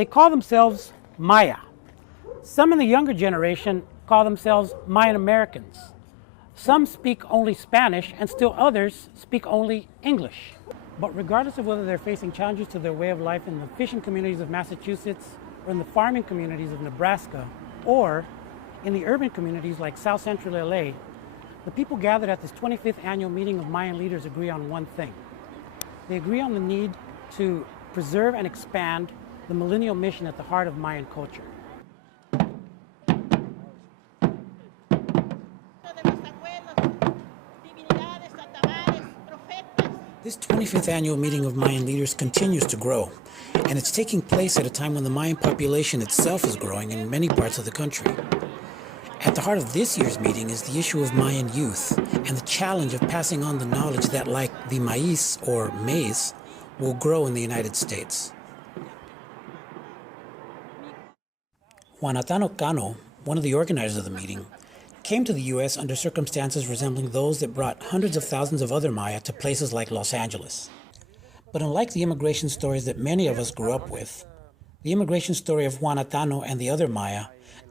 They call themselves Maya. Some in the younger generation call themselves Mayan Americans. Some speak only Spanish and still others speak only English. But regardless of whether they're facing challenges to their way of life in the fishing communities of Massachusetts or in the farming communities of Nebraska or in the urban communities like South Central LA, the people gathered at this 25th annual meeting of Mayan leaders agree on one thing. They agree on the need to preserve and expand the millennial mission at the heart of Mayan culture. This 25th annual meeting of Mayan leaders continues to grow, and it's taking place at a time when the Mayan population itself is growing in many parts of the country. At the heart of this year's meeting is the issue of Mayan youth and the challenge of passing on the knowledge that, like the maíz, or maize, will grow in the United States. Juanatano Cano, one of the organizers of the meeting, came to the U.S. under circumstances resembling those that brought hundreds of thousands of other Maya to places like Los Angeles. But unlike the immigration stories that many of us grew up with, the immigration story of Juanatano and the other Maya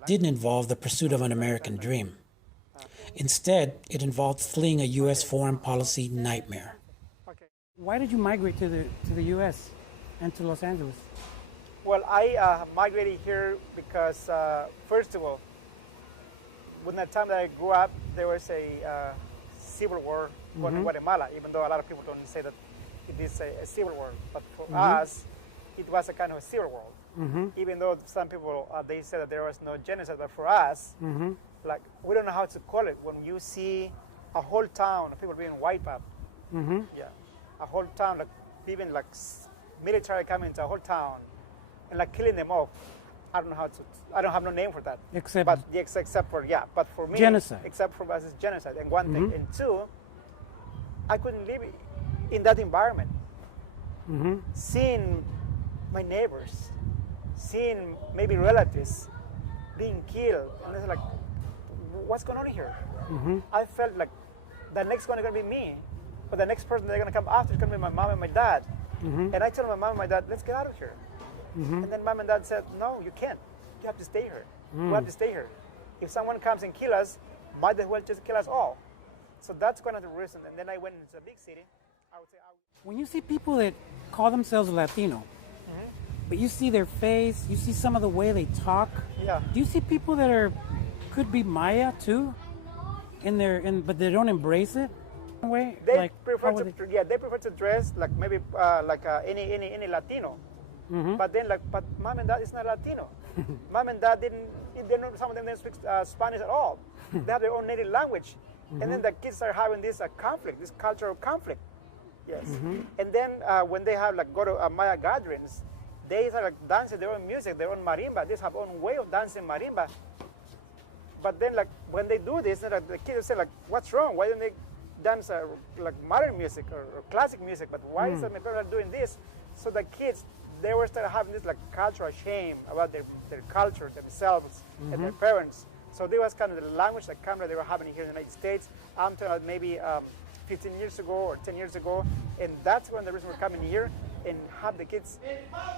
didn't involve the pursuit of an American dream. Instead, it involved fleeing a U.S. foreign policy nightmare. Why did you migrate to the U.S. and to Los Angeles? Well, I migrated here because, first of all, when the time that I grew up, there was a civil war going in Guatemala, even though a lot of people don't say that it is a civil war. But for us, it was a kind of a civil war. Even though some people, they say that there was no genocide, but for us, like, we don't know how to call it. When you see a whole town of people being wiped out, a whole town, like, even like military coming to a whole town and like killing them off. I don't know how to. I don't have no name for that. Except for me, genocide. Except for us, it's genocide. And one thing, and two, I couldn't live in that environment. Seeing my neighbors, seeing maybe relatives being killed, and it's like, what's going on here? I felt like the next one is going to be me, but the next person they're going to come after is going to be my mom and my dad. And I told my mom and my dad, let's get out of here. And then mom and dad said, no, you can't. You have to stay here. We have to stay here. If someone comes and kills us, might as well just kill us all. So that's kind of the reason. And then I went into a big city. I would say, when you see people that call themselves Latino, but you see their face, you see some of the way they talk. Do you see people that could be Maya too, but they don't embrace it? Way? They prefer to dress like maybe any Latino. But then, but mom and dad is not Latino. Mom and dad some of them didn't speak Spanish at all. They have their own native language. And then the kids are having this conflict, this cultural conflict. Yes. And then when they have go to Maya gatherings, they are dancing their own music, their own marimba. They have their own way of dancing marimba. But then when they do this, the kids say what's wrong? Why don't they dance modern music or classic music? But why is my parents doing this? So the kids, they were started having this cultural shame about their culture, themselves, and their parents. So there was kind of the language that they were having here in the United States. I'm talking maybe 15 years ago or 10 years ago, and that's when the reason we're coming here and have the kids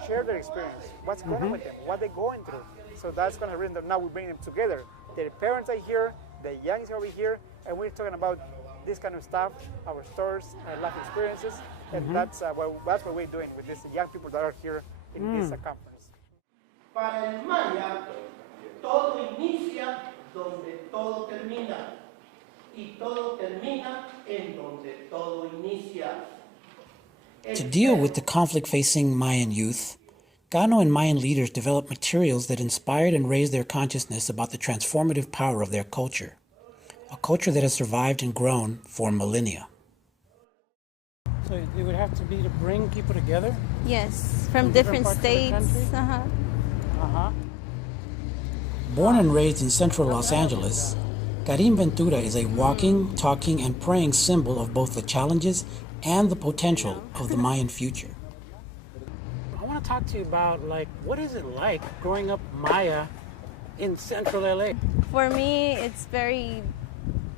share their experience. What's going on with them? What they're going through. So that's kind of the reason that now we bring them together. Their parents are here, the youngs are over here, and we're talking about this kind of stuff, our stories and life experiences, and that's what we're doing with these young people that are here in this conference. Para el Maya, todo inicia donde todo termina, y todo termina en donde todo inicia. To deal with the conflict facing Mayan youth, Cano and Mayan leaders developed materials that inspired and raised their consciousness about the transformative power of their culture, a culture that has survived and grown for millennia. So it would have to be to bring people together? Yes, from different states. Born and raised in central Los Angeles, Karim Ventura is a walking, talking, and praying symbol of both the challenges and the potential of the Mayan future. I want to talk to you about, what is it like growing up Maya in central LA? For me, it's very,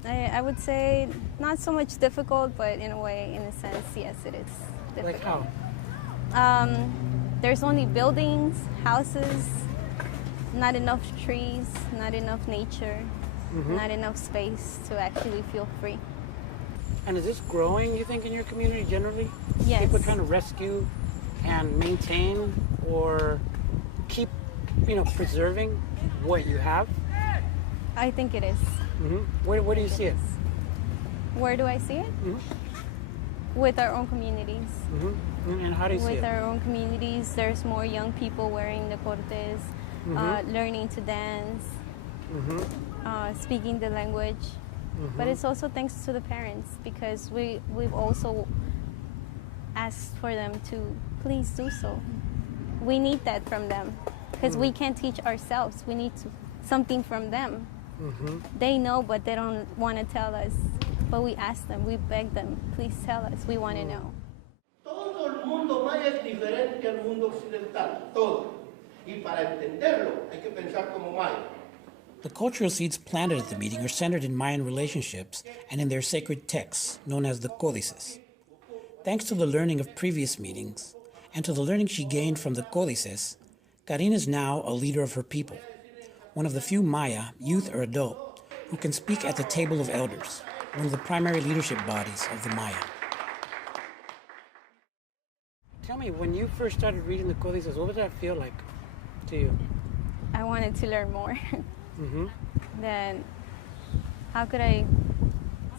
I would say, not so much difficult, but in a way, in a sense, yes, it is difficult. Like how? there's only buildings, houses, not enough trees, not enough nature, not enough space to actually feel free. And is this growing, you think, in your community generally? Yes. People trying to rescue and maintain or keep, preserving what you have? I think it is. Where do you see it? Where do I see it? With our own communities. And how do you see With it? our own communities, there's more young people wearing the cortes, learning to dance, speaking the language. But it's also thanks to the parents, because we've also asked for them to please do so. We need that from them, because we can't teach ourselves. We need something from them. They know, but they don't want to tell us. But we ask them, we beg them, please tell us, we want to know. Todo el mundo maya es diferente al mundo occidental, todo. Y para entenderlo hay que pensar como maya. The cultural seeds planted at the meeting are centered in Mayan relationships and in their sacred texts, known as the códices. Thanks to the learning of previous meetings and to the learning she gained from the códices, Karina is now a leader of her people, one of the few Maya, youth or adult, who can speak at the table of elders, one of the primary leadership bodies of the Maya. Tell me, when you first started reading the códices, what did that feel like to you? I wanted to learn more. Then how could I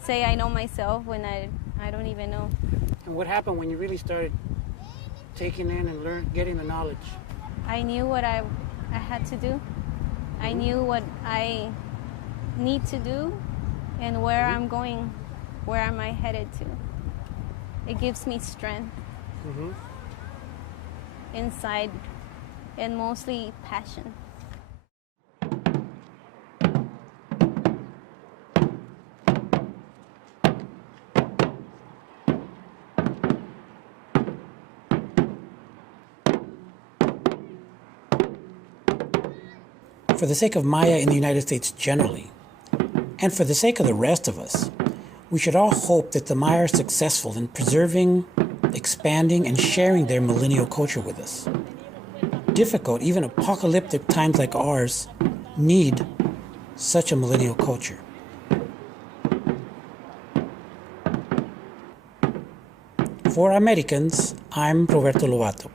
say I know myself when I don't even know? And what happened when you really started taking in and getting the knowledge? I knew what I had to do. I knew what I need to do and where I'm going, where am I headed to. It gives me strength inside, and mostly passion. For the sake of Maya in the United States generally, and for the sake of the rest of us, we should all hope that the Maya are successful in preserving, expanding, and sharing their millennial culture with us. Difficult, even apocalyptic times like ours need such a millennial culture. For Americans, I'm Roberto Lovato.